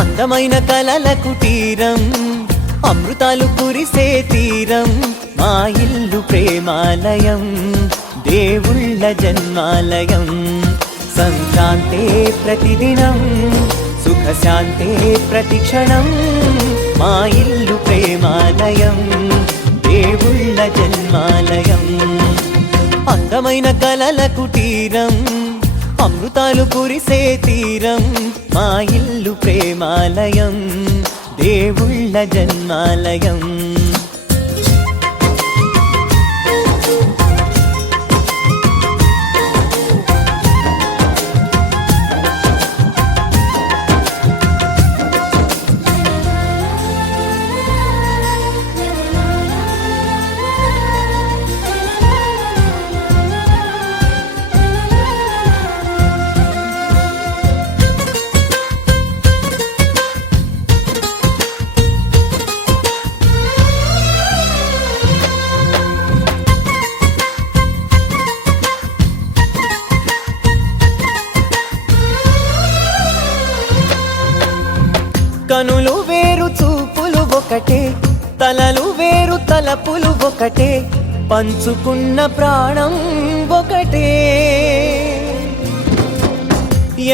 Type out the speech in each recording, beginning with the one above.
అందమైన కలల కుటీరం, అమృతాలు కురిసే తీరం, మా ఇల్లు ప్రేమాలయం, దేవుళ్ళ జన్మాలయం. సంక్రాంతే ప్రతిదినం, సుఖశాంతే ప్రతిక్షణం, మా ఇల్లు ప్రేమాలయం, దేవుళ్ళ జన్మాలయం. అందమైన కలల కుటీరం, అమృతాలు కురిసే తీరం, మా ఇల్లు ప్రేమాలయం, దేవుళ్ళ జన్మాలయం. కనులు వేరు చూపులు ఒకటే, తలలు వేరు తలపులు ఒకటే, పంచుకున్న ప్రాణం ఒకటే.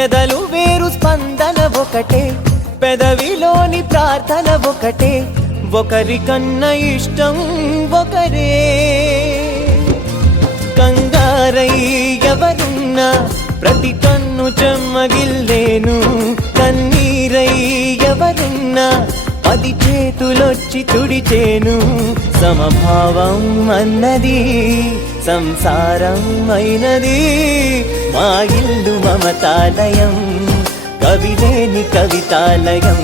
ఎదలు వేరు స్పందన ఒకటే, పెదవిలోని ప్రార్థన ఒకటే, ఒకరికన్నా ఇష్టం ఒకరే. కంగారై ఎవరున్నా ప్రతి కన్ను చెమ్మగిల్లేను, కన్నీరై ఎవరున్నా 10 చేతులొచ్చి తుడిచేను. సమభావం అన్నది సంసారం అయినది, మా ఇల్లు మమతాలయం, కవిలేని కవితాలయం.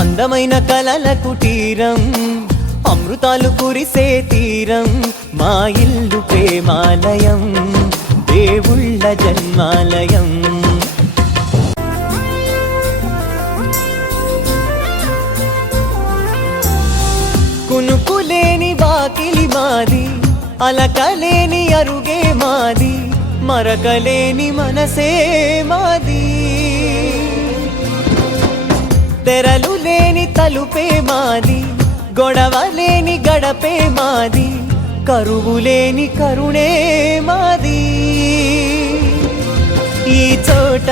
అందమైన కలల కుటీరం, అమృతాలు కురిసే తీరం, మా ఇల్లు ప్రేమాలయం, దేవుళ్ళ జన్మాలయం. కునుకులేని వాకిలి మాది, అలకలేని అరుగే మాది, మరకలేని మనసే మాది. తెరలు లేని తలుపే మాది, గొడవలేని గడపే మాది, కరువులేని కరుణే మాది. ఈ చోట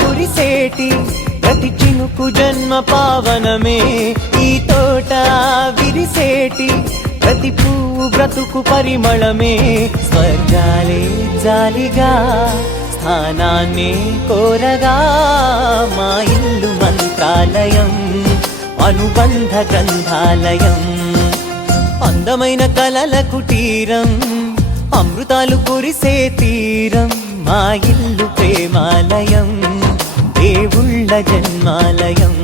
కురిసేటి ప్రతి చినుకు జన్మ పావనమే, ఈ తోట విరిసేటి ప్రతి పువ్వు బ్రతుకు పరిమళమే. స్వర్గాలే జాలిగా స్థానాన్ని కోరగా, మా ఇల్లు మంత్రాలయం, అనుబంధ గ్రంథాలయం. అందమైన కలల కుటీరం, అమృతాలు కురిసే తీరం, మా ఇల్లు ప్రేమాలయం, దేవుళ్ళ జన్మాలయం.